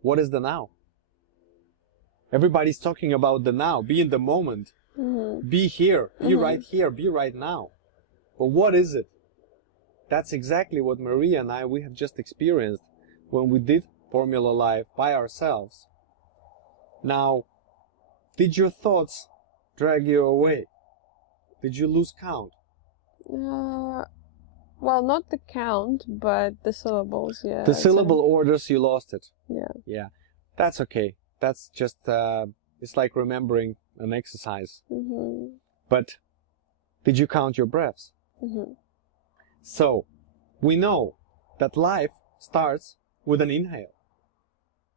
what is the now? Everybody's talking about the now. Be in the moment. Be here. Be right here. Be right now. But what is it? That's exactly what Maria and I, we have just experienced when we did Formula Life by ourselves. Now, did your thoughts drag you away? Did you lose count? Well, not the count, but the syllables, yeah. The syllable orders, you lost it. Yeah. Yeah, that's okay. That's just, it's like remembering an exercise. But did you count your breaths? So, we know that life starts with an inhale.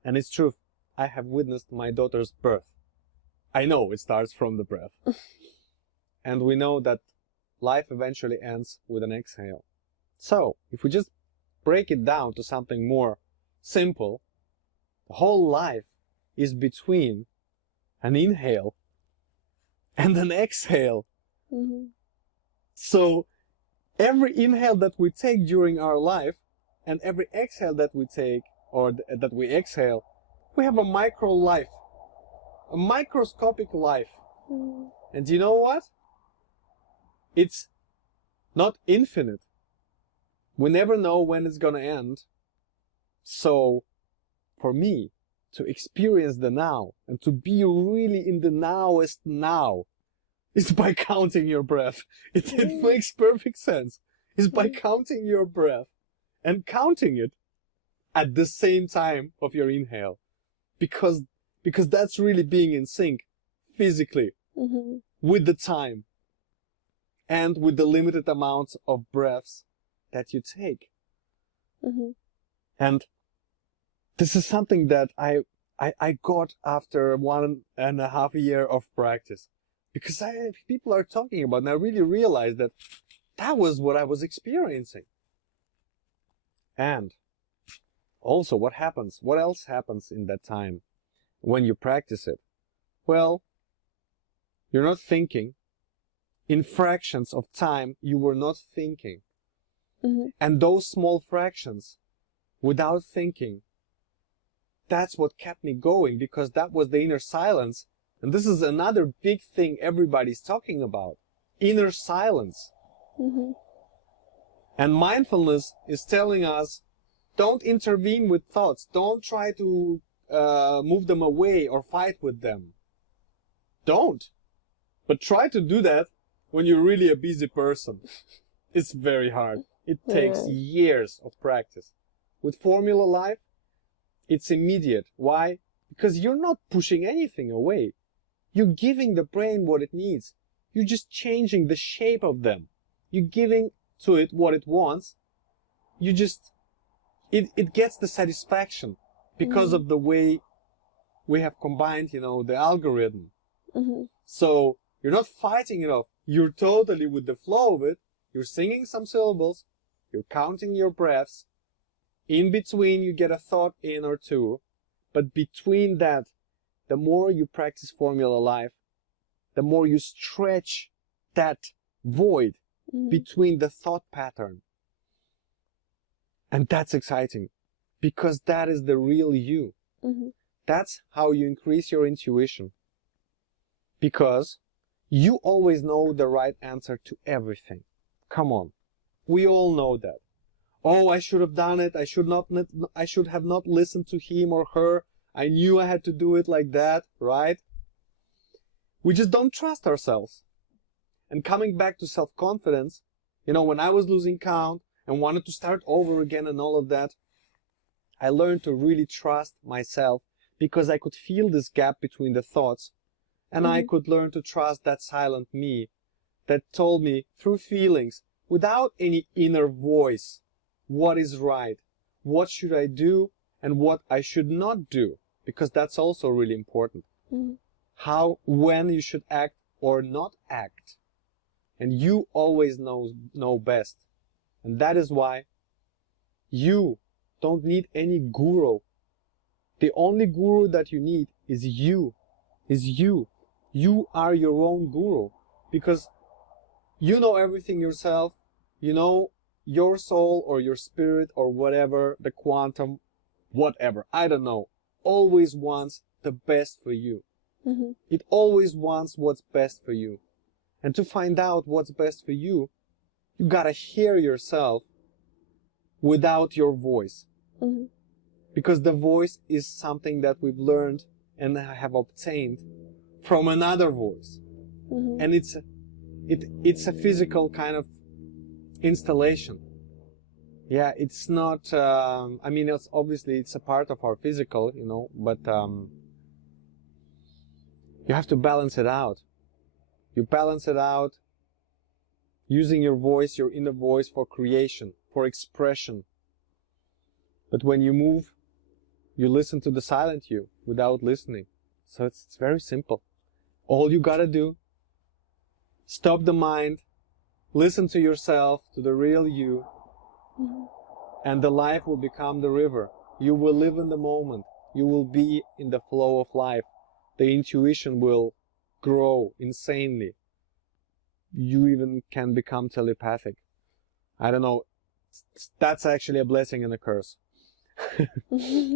And it's true, I have witnessed my daughter's birth. I know it starts from the breath. And we know that life eventually ends with an exhale. So, if we just break it down to something more simple, the whole life is between an inhale and an exhale. So, every inhale that we take during our life and every exhale that we take or that we exhale, we have a micro life, a microscopic life. And you know what? It's not infinite. We never know when it's gonna end. So, for me, to experience the now and to be really in the nowest now is by counting your breath. It makes perfect sense. It's by counting your breath and counting it at the same time of your inhale. Because that's really being in sync physically with the time and with the limited amounts of breaths that you take. And this is something that I got after 1.5 years of practice. Because people are talking about it, and I really realized that that was what I was experiencing. And also, what happens? What else happens in that time when you practice it? Well, you're not thinking. In fractions of time, you were not thinking. And those small fractions, without thinking, that's what kept me going, because that was the inner silence. And this is another big thing everybody's talking about. Inner silence. And mindfulness is telling us, don't intervene with thoughts. Don't try to move them away or fight with them. Don't. But try to do that when you're really a busy person. It's very hard. It takes years of practice. With Formula Life, it's immediate. Why? Because you're not pushing anything away. You're giving the brain what it needs. You're just changing the shape of them. You're giving to it what it wants. You just, it gets the satisfaction because of the way we have combined, the algorithm. So you're not fighting it off. You're totally with the flow of it. You're singing some syllables. You're counting your breaths. In between, you get a thought in or two. But between that, the more you practice Formula Life, the more you stretch that void between the thought pattern. And that's exciting, because that is the real you. That's how you increase your intuition. Because you always know the right answer to everything. Come on. We all know that. Oh, I should have done it. I should have not listened to him or her. I knew I had to do it like that, right? We just don't trust ourselves. And coming back to self-confidence, when I was losing count and wanted to start over again and all of that, I learned to really trust myself, because I could feel this gap between the thoughts, and I could learn to trust that silent me that told me through feelings, without any inner voice, what is right, what should I do, and what I should not do, because that's also really important. When you should act or not act. And you always know best. And that is why you don't need any guru. The only guru that you need is you. You are your own guru. Because you know everything yourself. You know your soul or your spirit or whatever, the quantum, whatever. I don't know. always wants the best for you. Mm-hmm. It always wants what's best for you. And to find out what's best for you, you gotta hear yourself without your voice. Mm-hmm. Because the voice is something that we've learned and have obtained from another voice. Mm-hmm. And it's a physical kind of installation. Yeah, it's not, I mean, it's obviously it's a part of our physical, you know, but you have to balance it out. You balance it out using your voice, your inner voice, for creation, for expression. But when you move, you listen to the silent you without listening. So it's very simple. All you gotta do, stop the mind, listen to yourself, to the real you, Mm-hmm. and the life will become the river. You will live in the moment. You will be in the flow of life. The intuition will grow insanely. You even can become telepathic. I don't know. That's actually a blessing and a curse.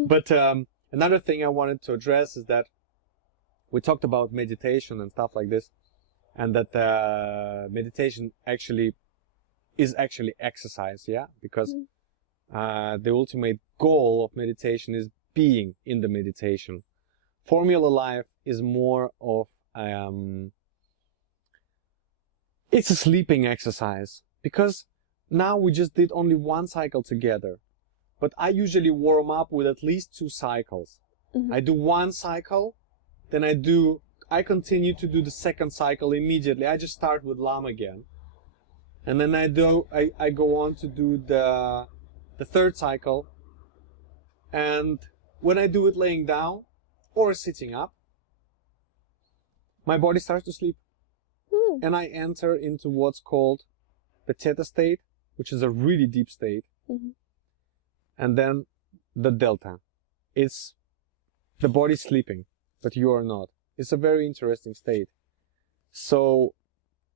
But another thing I wanted to address is that we talked about meditation and stuff like this, and that meditation is actually exercise, yeah? Because the ultimate goal of meditation is being in the meditation. Formula.life is more of it's a sleeping exercise, because now we just did only one cycle together, but I usually warm up with at least 2 cycles. Mm-hmm. I do 1 cycle, then I continue to do the 2nd cycle immediately. I just start with Lam again, and then I go on to do the 3rd cycle. And when I do it laying down or sitting up, my body starts to sleep. And I enter into what's called the theta state, which is a really deep state. Mm-hmm. And then the delta. It's the body sleeping, but you are not. It's a very interesting state. So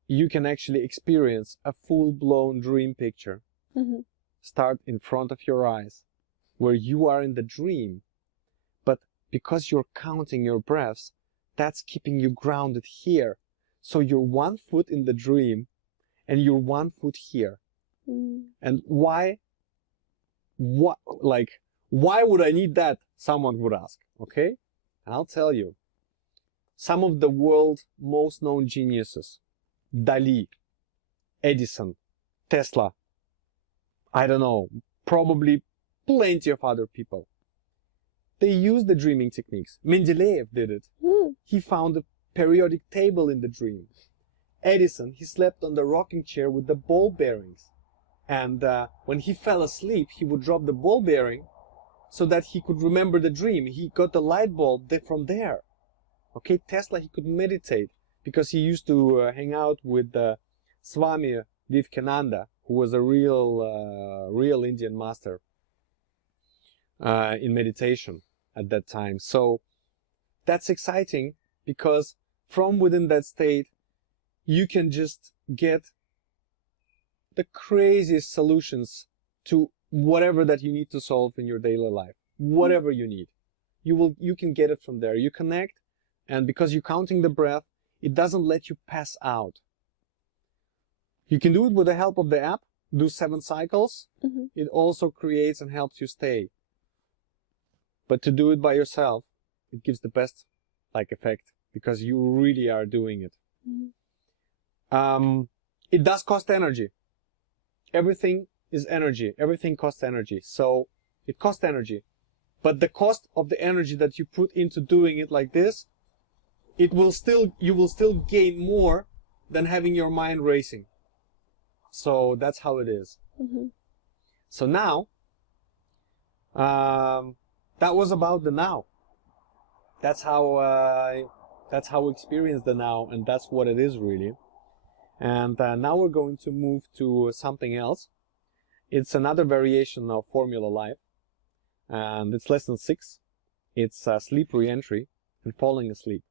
you can actually experience a full-blown dream picture. Mm-hmm. Start in front of your eyes, where you are in the dream. But because you're counting your breaths, that's keeping you grounded here. So you're 1 foot in the dream, and you're 1 foot here. And why would I need that? Someone would ask, okay? And I'll tell you. Some of the world's most known geniuses, Dali, Edison, Tesla, I don't know, probably plenty of other people, they use the dreaming techniques. Mendeleev did it. He found a periodic table in the dream. Edison, he slept on the rocking chair with the ball bearings. And when he fell asleep, he would drop the ball bearing so that he could remember the dream. He got the light bulb from there. Okay, Tesla, he could meditate because he used to hang out with Swami Vivekananda, who was a real Indian master in meditation at that time. So that's exciting, because from within that state, you can just get the craziest solutions to whatever that you need to solve in your daily life. Whatever you need, you can get it from there. You connect, and because you're counting the breath, it doesn't let you pass out. You can do it with the help of the app, do 7 cycles. Mm-hmm. It also creates and helps you stay. But to do it by yourself, it gives the best effect, because you really are doing it. Mm-hmm. It does cost energy. Everything is energy. Everything costs energy. So it costs energy. But the cost of the energy that you put into doing it like this, you will still gain more than having your mind racing. So that's how it is. Mm-hmm. So now, that was about the now. That's how we experience the now, and that's what it is really. And now we're going to move to something else. It's another variation of Formula.life, and it's lesson 6. It's sleep re-entry and falling asleep.